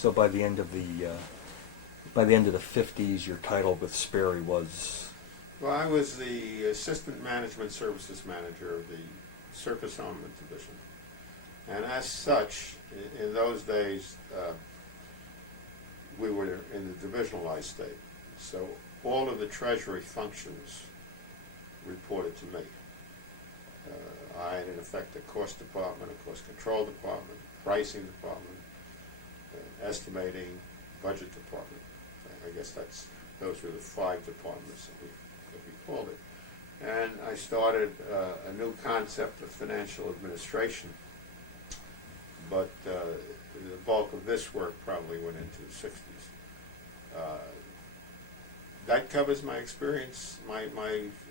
So by the end of the 50s, your title with Sperry was. Well, I was the Assistant Management Services Manager of the Surface Armament Division. And as such, in those days, we were in the divisionalized state. So all of the Treasury functions reported to me. I had, in effect, a cost department, a cost control department, pricing department, estimating, budget department. I guess those were the 5 departments that we called it. And I started a new concept of financial administration, but the bulk of this work probably went into the 60s. That covers my experience, my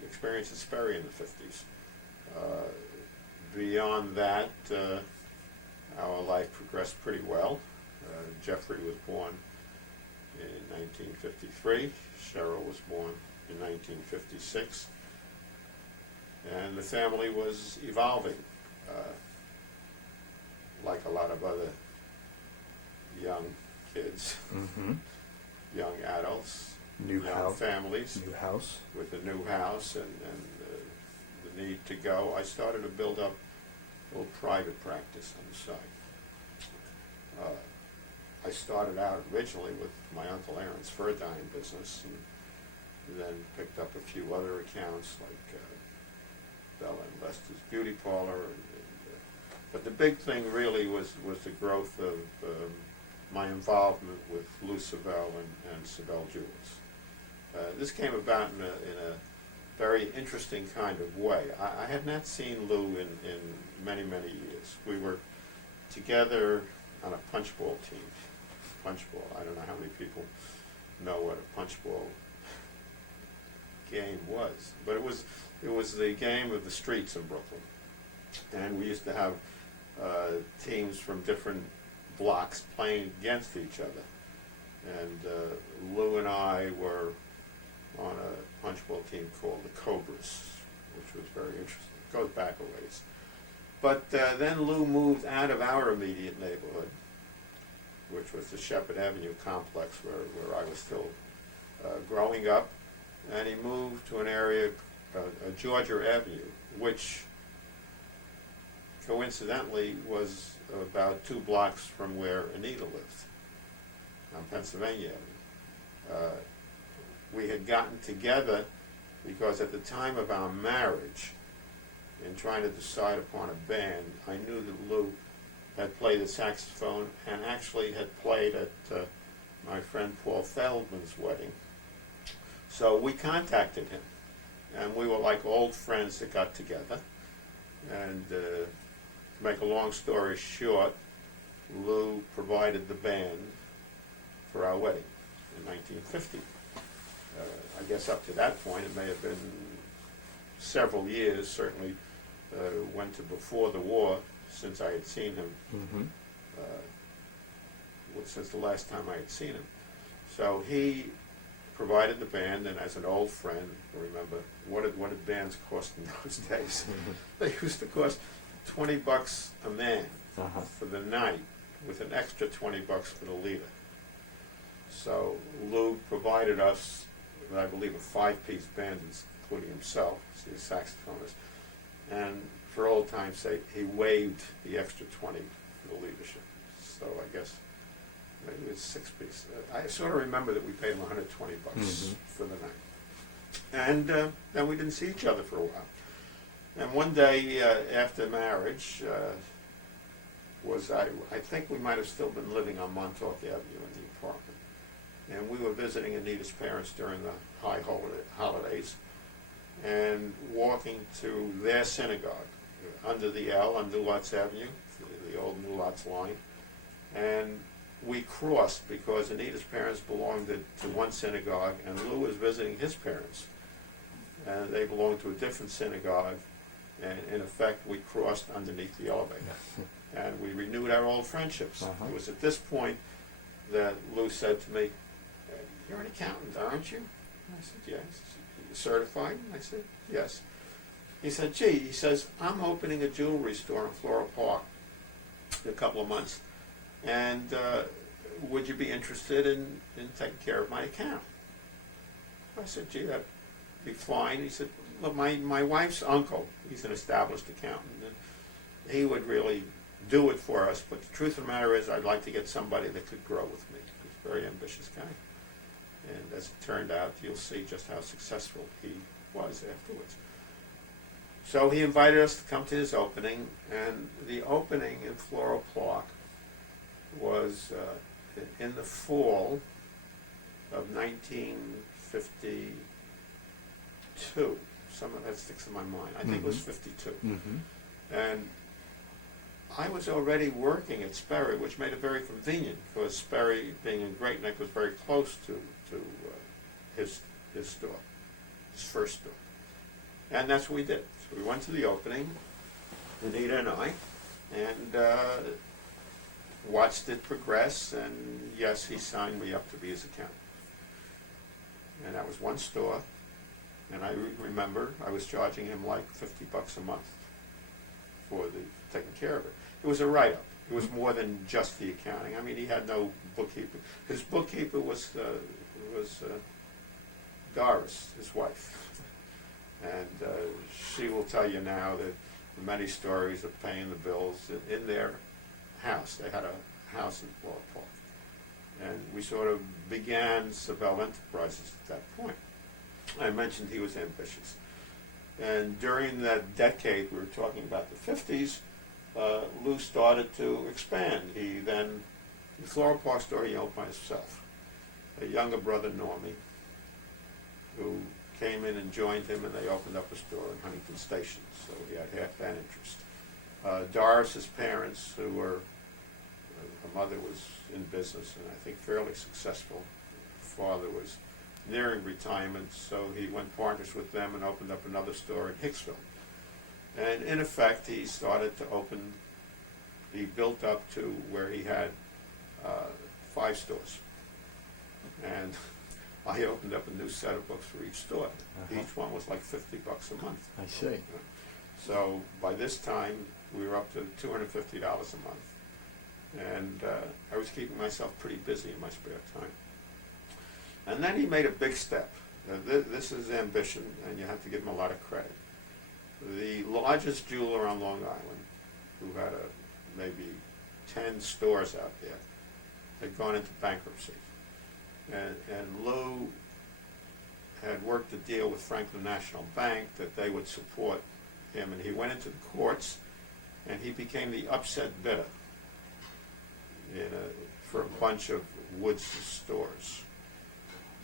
experience at Sperry in the 50s. Beyond that, our life progressed pretty well. Jeffrey was born in 1953. Cheryl was born in 1956. And the family was evolving, like a lot of other young kids, young adults, New young house. families, New house. with a new house and the need to go. I started to build up a little private practice on the side. I started out originally with my Uncle Aaron's fur dyeing business, and then picked up a few other accounts like Bella and Lester's Beauty Parlor. But the big thing really was the growth of my involvement with Lou Savell and Savell Jewels. This came about in a very interesting kind of way. I had not seen Lou in many, many years. We were together on a punchball team. Punchball. I don't know how many people know what a punchball game was, but it was the game of the streets in Brooklyn, and we used to have teams from different blocks playing against each other. And Lou and I were on a punchball team called the Cobras, which was very interesting. It goes back a ways. But then Lou moved out of our immediate neighborhood, which was the Shepherd Avenue complex where I was still growing up, and he moved to an area, Georgia Avenue, which coincidentally was about 2 blocks from where Anita lived, on Pennsylvania Avenue. We had gotten together because at the time of our marriage, in trying to decide upon a band, I knew that Lou had played the saxophone and actually had played at my friend Paul Feldman's wedding. So we contacted him, and we were like old friends that got together. And to make a long story short, Lou provided the band for our wedding in 1950. I guess up to that point, it may have been several years, certainly went to before the war, since I had seen him, since the last time I had seen him. So he provided the band, and as an old friend, I remember, what did bands cost in those days? They used to cost $20 a man for the night, with an extra $20 for the leader. So Lou provided us, I believe, a 5-piece band, including himself, he's a saxophonist, and for old time's sake, he waived the extra 20 for the leadership. So I guess maybe it was 6-piece. I sort of remember that we paid him $120 for the night. And then we didn't see each other for a while. And one day after marriage, I think we might have still been living on Montauk Avenue in the apartment. And we were visiting Anita's parents during the high holidays, and walking to their synagogue under the L on New Lots Avenue, the old New Lots line. And we crossed because Anita's parents belonged to one synagogue, and Lou was visiting his parents. And they belonged to a different synagogue, and in effect, we crossed underneath the elevator. And we renewed our old friendships. It was at this point that Lou said to me, "You're an accountant, aren't you?" I said, "Yes." "You certified?" I said, "Yes." He said, "Gee," he says, "I'm opening a jewelry store in Floral Park in a couple of months, and would you be interested in taking care of my account? I said, gee, that'd be fine. He said, well, my wife's uncle, he's an established accountant, and he would really do it for us, but the truth of the matter is I'd like to get somebody that could grow with me. He's a very ambitious guy. And as it turned out, you'll see just how successful he was afterwards. So he invited us to come to his opening, and the opening in Floral Park was in the fall of 1952. Some of that sticks in my mind. I think it was 52. And I was already working at Sperry, which made it very convenient, because Sperry, being in Great Neck, was very close to his store, his first store. And that's what we did. So we went to the opening, Anita and I, and watched it progress, and yes, he signed me up to be his accountant. And that was one store, and I remember I was charging him like $50 a month for taking care of it. It was a write-up. It was more than just the accounting. I mean, he had no bookkeeper. His bookkeeper was Doris, his wife. And she will tell you now that the many stories of paying the bills in their house. They had a house in Floral Park. And we sort of began Savell Enterprises at that point. I mentioned he was ambitious. And during that decade, we were talking about the 50s, Lou started to expand. He then, the Floral Park store he owned by himself. A younger brother, Normie, who came in and joined him, and they opened up a store in Huntington Station, so he had half that interest. Doris's parents, who were, her mother was in business, and I think fairly successful. Father was nearing retirement, so he went partners with them and opened up another store in Hicksville. And in effect, he started to open, he built up to where he had 5 stores. And I opened up a new set of books for each store. Each one was like $50 a month. I see. So by this time, we were up to $250 a month. And I was keeping myself pretty busy in my spare time. And then he made a big step. This is ambition, and you have to give him a lot of credit. The largest jeweler on Long Island, who had maybe 10 stores out there, had gone into bankruptcy. And Lou had worked a deal with Franklin National Bank that they would support him, and he went into the courts, and he became the upset bidder for a bunch of Woods' stores.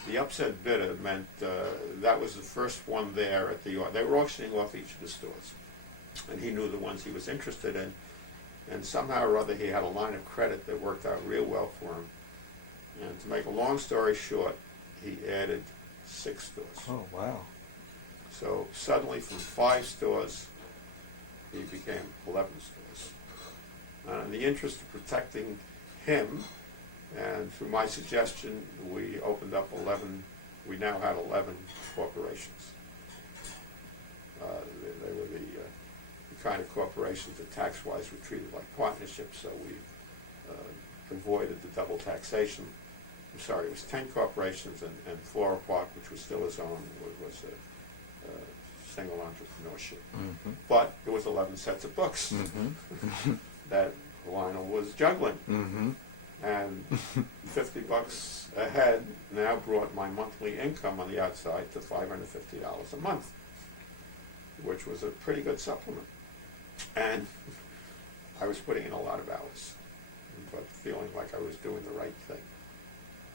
The upset bidder meant that was the first one there at the yard. They were auctioning off each of the stores, and he knew the ones he was interested in, and somehow or other he had a line of credit that worked out real well for him. And to make a long story short, he added 6 stores. Oh, wow. So suddenly from 5 stores, he became 11 stores. In the interest of protecting him, and through my suggestion, we opened up 11, we now had 11 corporations. They were the kind of corporations that tax-wise were treated like partnerships, so we avoided the double taxation. I'm sorry, it was 10 corporations, and Floral Park, which was still his own, was a single entrepreneurship. Mm-hmm. But there was 11 sets of books that Lionel was juggling. Mm-hmm. And $50 a head now brought my monthly income on the outside to $550 a month, which was a pretty good supplement. And I was putting in a lot of hours, but feeling like I was doing the right thing.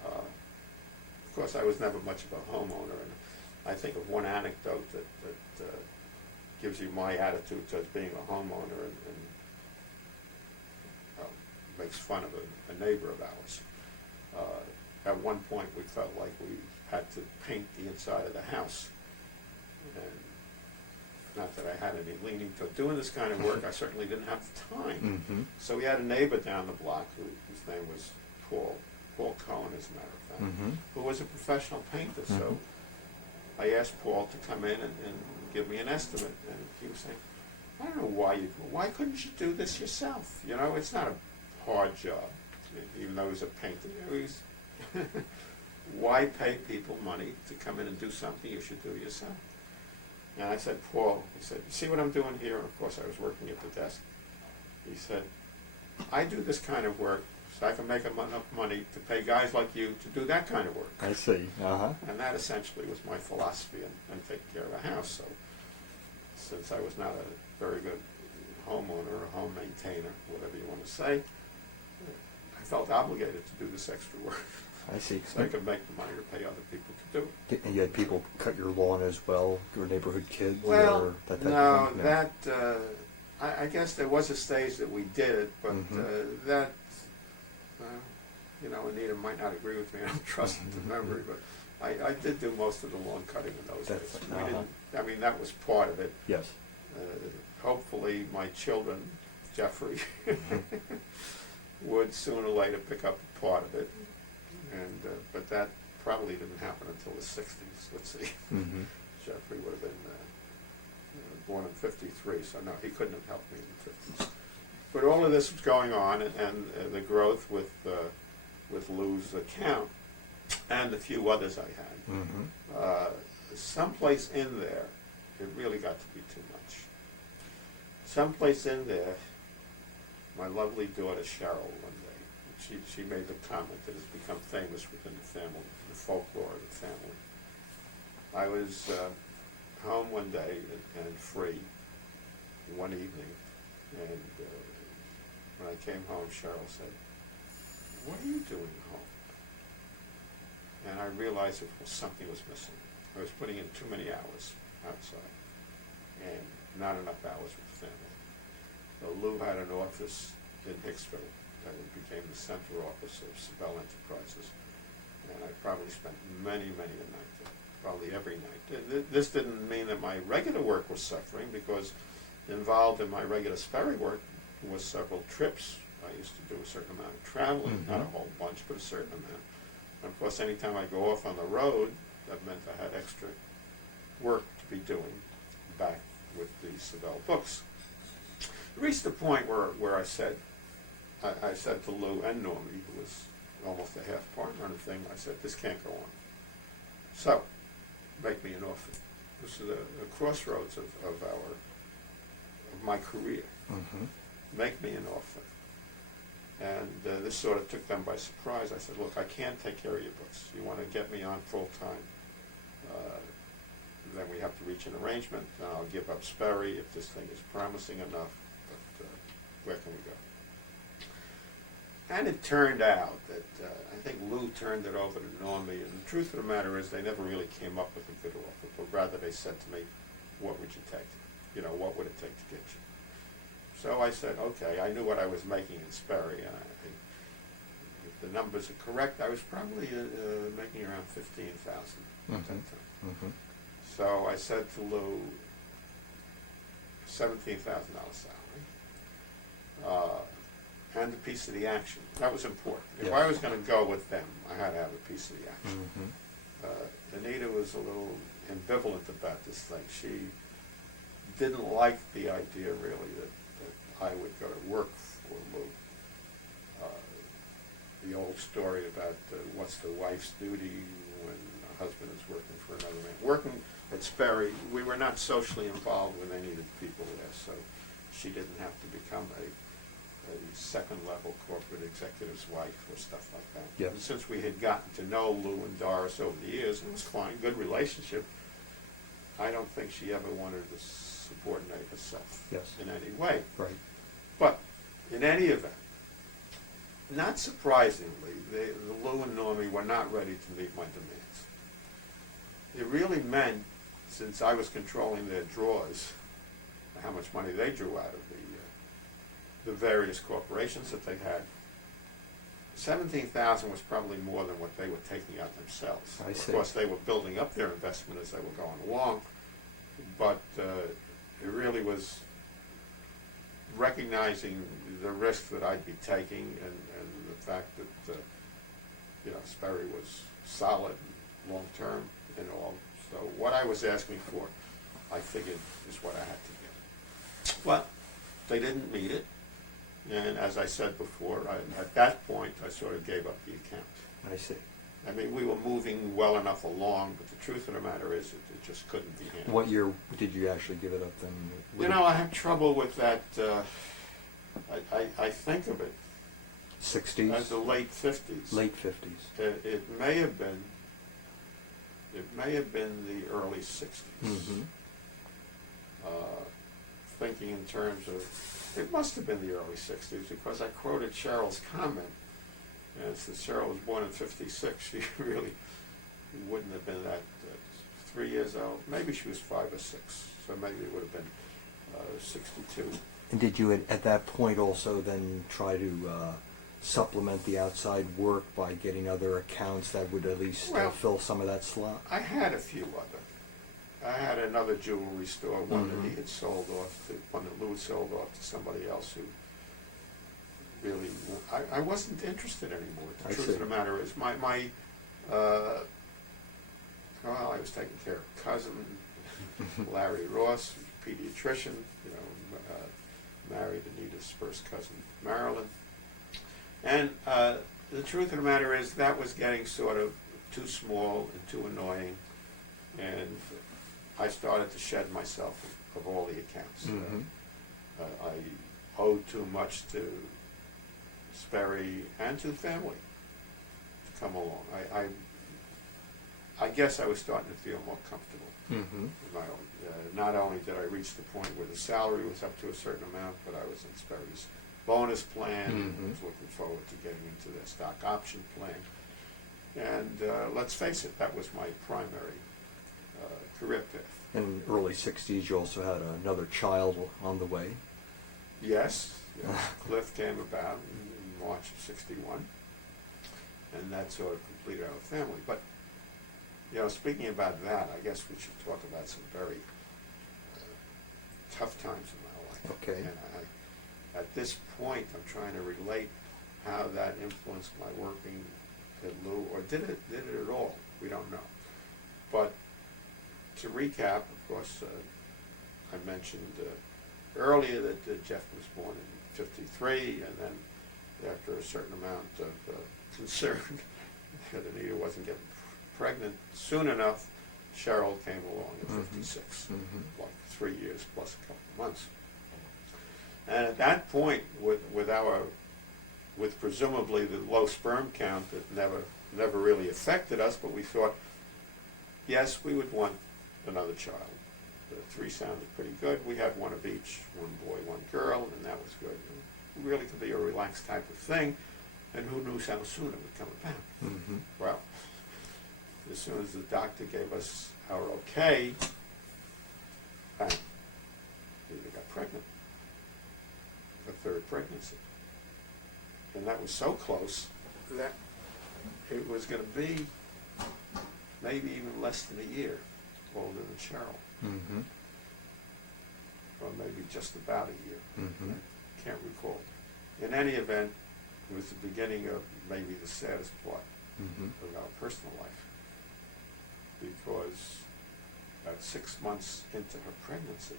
Of course, I was never much of a homeowner, and I think of one anecdote that gives you my attitude towards being a homeowner, and makes fun of a neighbor of ours. At one point, we felt like we had to paint the inside of the house. And not that I had any leaning to doing this kind of work, I certainly didn't have the time. Mm-hmm. So we had a neighbor down the block whose name was Paul Cohen, as a matter of fact, Mm-hmm. who was a professional painter. So I asked Paul to come in and give me an estimate. And he was saying, I don't know why couldn't you do this yourself? You know, it's not a hard job. even though he was a painter, why pay people money to come in and do something you should do yourself? And I said, Paul, he said, you see what I'm doing here? And of course I was working at the desk. He said, I do this kind of work so I can make enough money to pay guys like you to do that kind of work. I see. Uh-huh. And that essentially was my philosophy in taking care of a house. So since I was not a very good homeowner or home maintainer, whatever you want to say, I felt obligated to do this extra work. I see. So I could make the money to pay other people to do it. And you had people cut your lawn as well, your neighborhood kids, Well, or that type no, of thing? that, I guess there was a stage that we did it, but that, you know, Anita might not agree with me, I don't trust the memory, but I did do most of the lawn cutting in those days. That's- We uh-huh. didn't, I mean, that was part of it. Yes. Hopefully my children, Jeffrey, would sooner or later pick up a part of it, and but that probably didn't happen until the 60s. Let's see. Mm-hmm. Jeffrey would have been born in 53, so no, he couldn't have helped me in the 50s. But all of this was going on, and the growth with Lou's account and the few others I had. Mm-hmm. Someplace in there, it really got to be too much. Someplace in there, my lovely daughter Cheryl one day, she made the comment that has become famous within the family, the folklore of the family. I was home one day and free one evening, and when I came home, Cheryl said, "What are you doing home?" And I realized that something was missing. I was putting in too many hours outside, and not enough hours with the family. So Lou had an office in Hicksville that became the center office of Sabell Enterprises, and I probably spent many, many a night there, probably every night. This didn't mean that my regular work was suffering, because involved in my regular Sperry work was several trips. I used to do a certain amount of traveling, not a whole bunch, but a certain amount. And of course, anytime I go off on the road, that meant I had extra work to be doing back with the Sabell books. It reached a point where I said to Lou and Normie, who was almost a half partner on the thing, I said, this can't go on. So, make me an offer. This is a crossroads of my career. Mm-hmm. Make me an offer. And this sort of took them by surprise. I said, look, I can't take care of your books. You want to get me on full time, then we have to reach an arrangement, and I'll give up Sperry if this thing is promising enough, but where can we go? And it turned out that I think Lou turned it over to Normie, and the truth of the matter is they never really came up with a good offer, but rather they said to me, what would you take? You know, what would it take to get you? So I said, okay, I knew what I was making in Sperry, and I think if the numbers are correct, I was probably making around $15,000 at that time. Mm-hmm. So I said to Lou, $17,000 salary, and a piece of the action. That was important. If Yes. I was going to go with them, I had to have a piece of the action. Mm-hmm. Anita was a little ambivalent about this thing. She didn't like the idea, really, that I would go to work for Lou. The old story about what's the wife's duty when a husband is working for another man. Working at Sperry, we were not socially involved with any of the people there, so she didn't have to become a second-level corporate executive's wife or stuff like that. Yes. And since we had gotten to know Lou and Doris over the years, it was fine, good relationship, I don't think she ever wanted to subordinate herself Yes. in any way. Right. But in any event, not surprisingly, the Lou and Normie were not ready to meet my demands. It really meant, since I was controlling their drawers, how much money they drew out of the various corporations that they had. $17,000 was probably more than what they were taking out themselves. I Of see. course, they were building up their investment as they were going along, but it really was recognizing the risk that I'd be taking, and the fact that Sperry was solid, long-term, and all. So what I was asking for, I figured, is what I had to get. But they didn't meet it. And as I said before, at that point, I sort of gave up the account. I see. I mean, we were moving well enough along, but the truth of the matter is it just couldn't be handled. What year did you actually give it up then? You know, I have trouble with that. I think of it 60s? as the late 50s. Late 50s. It may have been the early 60s. Mm-hmm. Thinking in terms of, it must have been the early 60s because I quoted Cheryl's comment, and said Cheryl was born in 56. She really wouldn't have been that 3 years old. Maybe she was 5 or 6, so maybe it would have been 62. And did you at that point also then try to supplement the outside work by getting other accounts that would at least Well, fill some of that slot? I had a few other. I had another jewelry store, one that he Mhm. had sold off to, one that Lou had sold off to somebody else who really, I wasn't interested anymore. The I truth see. of the matter is, well, I was taking care of cousin, Larry Ross, pediatrician, married Anita's first cousin, Marilyn. And the truth of the matter is that was getting sort of too small and too annoying, and I started to shed myself of all the accounts. Mhm. I owed too much to Sperry and to the family to come along. I guess I was starting to feel more comfortable. Mm-hmm. Not only did I reach the point where the salary was up to a certain amount, but I was in Sperry's bonus plan. Mhm. I was looking forward to getting into their stock option plan. And let's face it, that was my primary career path. In the early 60s, you also had another child on the way. Yes, Cliff came about in March of '61, and that sort of completed our family. But, speaking about that, I guess we should talk about some very tough times in my life. Okay. And at this point, I'm trying to relate how that influenced my working at Lou, or did it at all? We don't know. But to recap, of course, I mentioned earlier that Jeff was born in '53, and then after a certain amount of concern that Anita wasn't getting pregnant soon enough, Cheryl came along in Mhm. '56, Mhm. like 3 years plus a couple of months. And at that point, with presumably the low sperm count that never really affected us, but we thought, yes, we would want another child. The 3 sounded pretty good. We had one of each, 1 boy, 1 girl, and that was good. It really could be a relaxed type of thing, and who knew how soon it would come about. Mm-hmm. Well, as soon as the doctor gave us our okay, bang, Anita got pregnant. The 3rd pregnancy. And that was so close that it was going to be maybe even less than a year older than Cheryl, Mm-hmm. or maybe just about a year. Mm-hmm. I can't recall. In any event, it was the beginning of maybe the saddest part Mm-hmm. of our personal life, because about 6 months into her pregnancy,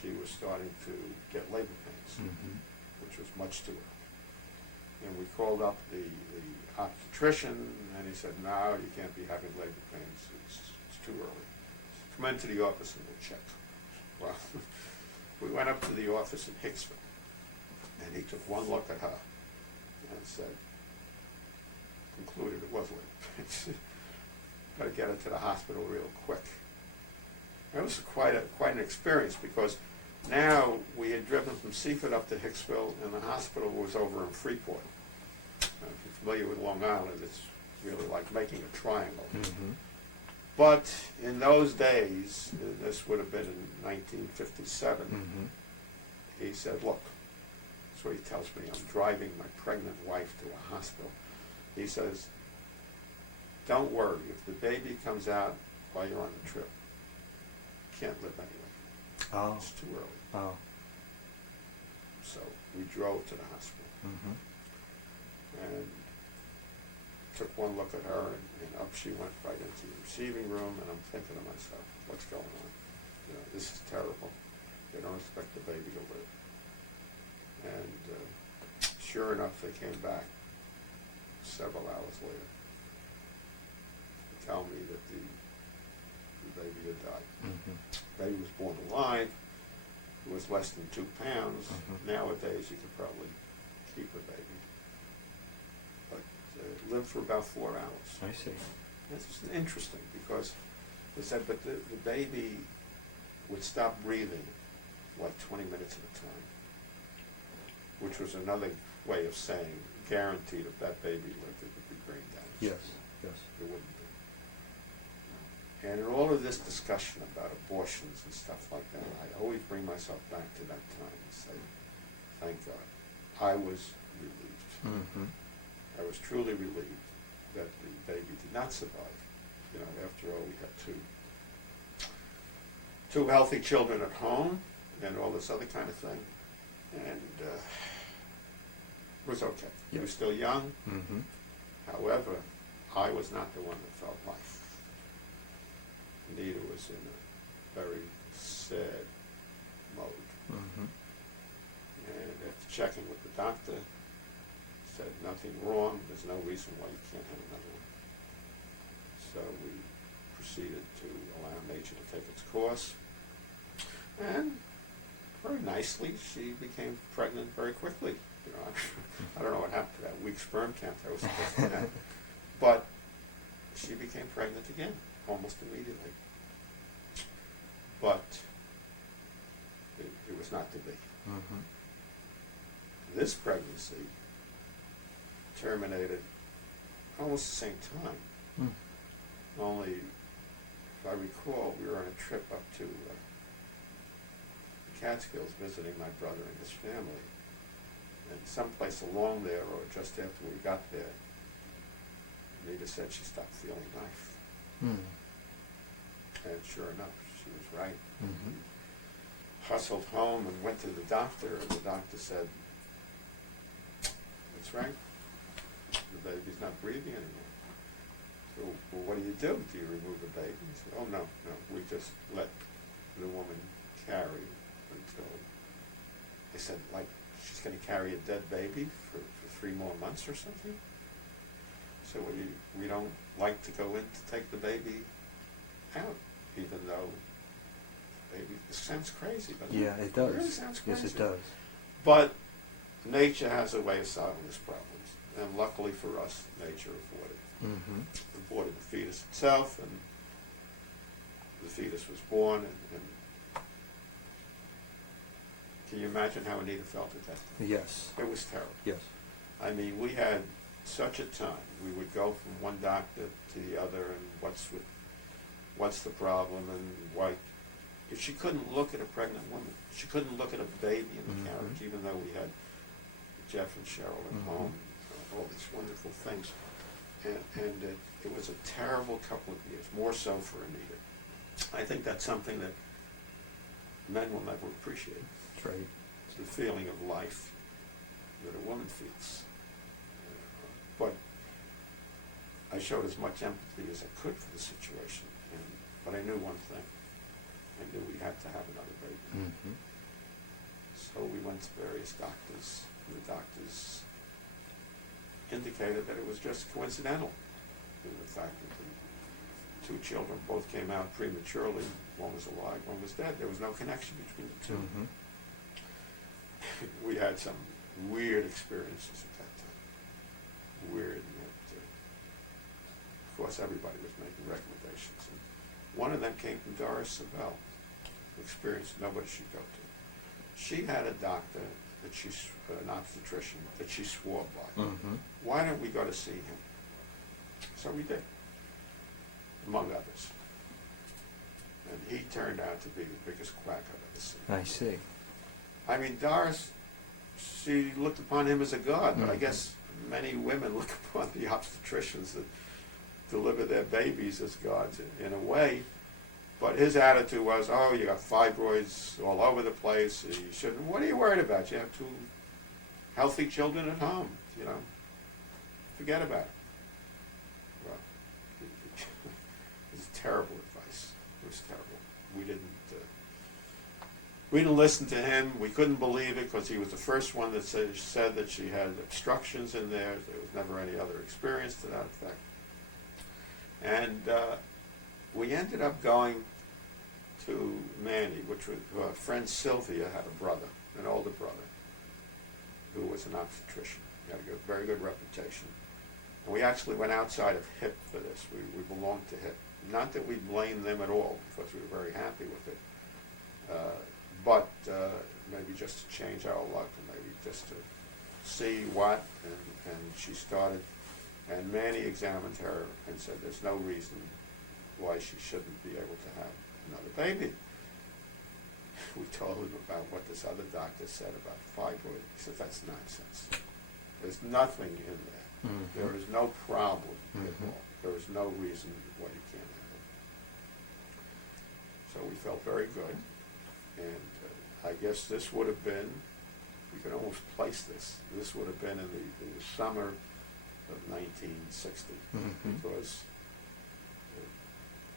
she was starting to get labor pains, Mm-hmm. which was much too early. And we called up the obstetrician, and he said, no, you can't be having labor pains. It's too early. Come into the office and we'll check. Well, we went up to the office in Hicksville, and he took one look at her and said, concluded it was labor pains. Got to get her to the hospital real quick. It was quite an experience, because now we had driven from Seaford up to Hicksville, and the hospital was over in Freeport. If you're familiar with Long Island, it's really like making a triangle. Mm-hmm. But in those days, this would have been in 1957, Mm-hmm. he said, look, that's what he tells me, I'm driving my pregnant wife to a hospital. He says, don't worry, if the baby comes out while you're on the trip, you can't live anyway. Oh. It's too early. Oh. So we drove to the hospital Mm-hmm. and took one look at her, and up she went right into the receiving room, and I'm thinking to myself, what's going on? This is terrible. They don't expect the baby to live. And sure enough, they came back several hours later to tell me that the baby had died. Mm-hmm. Baby was born alive. It was less than 2 pounds. Mhm. Nowadays, you could probably keep a baby. But it lived for about 4 hours. I see. This is interesting because they said, but the baby would stop breathing like 20 minutes at a time, which was another way of saying guaranteed if that baby lived, it would be brain damage. Yes, yes. It wouldn't be. And in all of this discussion about abortions and stuff like that, I always bring myself back to that time and say, thank God. I was relieved. Mm-hmm. I was truly relieved that the baby did not survive. You know, after all, we had two healthy children at home and all this other kind of thing. And it was okay. He Yep. was still young. Mm-hmm. However, I was not the one that felt life. Anita was in a very sad mode. Mm-hmm. And after checking with the doctor, said nothing wrong, there's no reason why you can't have another one. So we proceeded to allow nature to take its course. And very nicely, she became pregnant very quickly. You know, I don't know what happened to that weak sperm count I was supposed to have. But she became pregnant again, almost immediately. But it was not to be. Mm-hmm. This pregnancy terminated almost the same time. Mm. Only, if I recall, we were on a trip up to the Catskills visiting my brother and his family. And someplace along there, or just after we got there, Anita said she stopped feeling life. Mm. And sure enough, she was right. Mm-hmm. Hustled home and went to the doctor, and the doctor said, "That's right, the baby's not breathing anymore." So, well, what do? Do you remove the baby? He said, "Oh, no, we just let the woman carry until," they said, like, she's going to carry a dead baby for 3 more months or something? So we don't like to go in to take the baby out, even though baby, this sounds crazy, doesn't it? Yeah, it does. It really sounds crazy. Yes, it does. But nature has a way of solving these problems, and luckily for us, nature Mm-hmm. aborted the fetus itself, and the fetus was born, and can you imagine how Anita felt at that time? Yes. It was terrible. Yes. I mean, we had such a time. We would go from one doctor to the other, and what's the problem, and why. If she couldn't look at a pregnant woman, she couldn't look at a baby in the Mhm. carriage, even though we had Jeff and Cheryl at Mhm. home, all these wonderful things. And it was a terrible couple of years, more so for Anita. I think that's something that men will never appreciate. That's right. It's the feeling of life that a woman feels. But I showed as much empathy as I could for the situation. But I knew one thing. I knew we had to have another baby. Mm-hmm. So we went to various doctors. And the doctors indicated that it was just coincidental. In the fact that the 2 children both came out prematurely. One was alive, one was dead. There was no connection between the 2. Mm-hmm. We had some weird experiences at that time. Weird. And that, of course, everybody was making recommendations. And one of them came from Doris Sabell, experience nobody should go to. She had a doctor that an obstetrician that she swore by. Mm-hmm. Why don't we go to see him? So we did, among others. And he turned out to be the biggest quack I've ever seen. I see. I mean, Doris, she looked upon him as a god, but I Mhm. guess many women look upon the obstetricians that deliver their babies as gods in a way. But his attitude was, oh, you got fibroids all over the place. You shouldn't. What are you worried about? You have 2 healthy children at home. You know, forget about it. Well, it was terrible advice. It was terrible. We didn't. we didn't listen to him. We couldn't believe it because he was the first one that said that she had obstructions in there. There was never any other experience to that effect. And we ended up going to Manny, which was her friend Sylvia had a brother, an older brother, who was an obstetrician. He had a very good reputation. And we actually went outside of HIP for this. We belonged to HIP. Not that we blamed them at all, because we were very happy with it. But maybe just to change our luck, and maybe just to see what, and she started, and Manny examined her and said there's no reason why she shouldn't be able to have another baby. We told him about what this other doctor said about fibroid. He said, that's nonsense. There's nothing in there. Mhm. There is no problem at Mhm. all. There is no reason why you can't have it. So we felt very good. And I guess this would have been, we could almost place this would have been in the summer of 1960, Mhm. because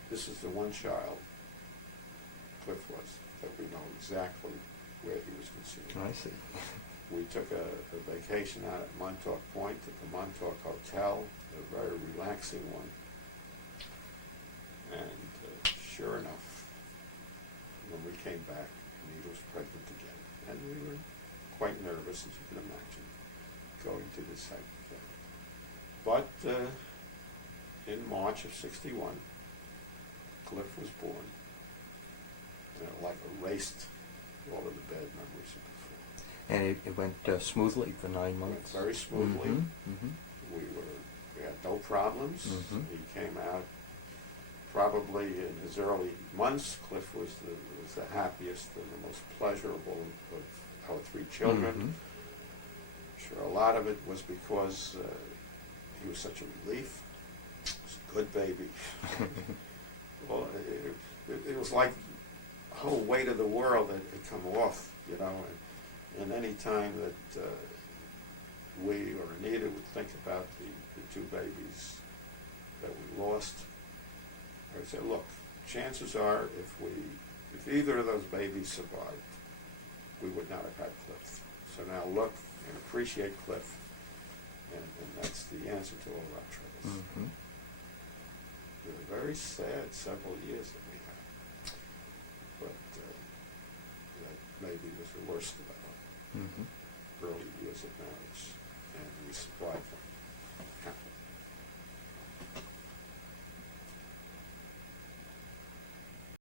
this is the one child, Cliff was, that we know exactly where he was conceived. I see. We took a vacation out at Montauk Point at the Montauk Hotel, a very relaxing one. And sure enough, when we came back, Anita was pregnant again. And we were quite nervous, as you can imagine, going to this type of thing. But in March of '61, Cliff was born. And it like erased all of the bad memories of before. And it went smoothly, the 9 It went months? very smoothly. Mhm. Mhm. We had no problems. Mhm. He came out probably in his early months. Cliff was the happiest and the most pleasurable of our three children. Mhm. Sure, a lot of it was because he was such a relief. He was a good baby. Well, it was like the whole weight of the world had come off, you know. And any time that we or Anita would think about the two babies that we lost, I would say, look, chances are if either of those babies survived, we would not have had Cliff. So now look and appreciate Cliff, and that's the answer to all of our troubles. Mhm. They were very sad several years that we had, but that maybe was the worst of our Mhm. early years of marriage, and we survived them happily.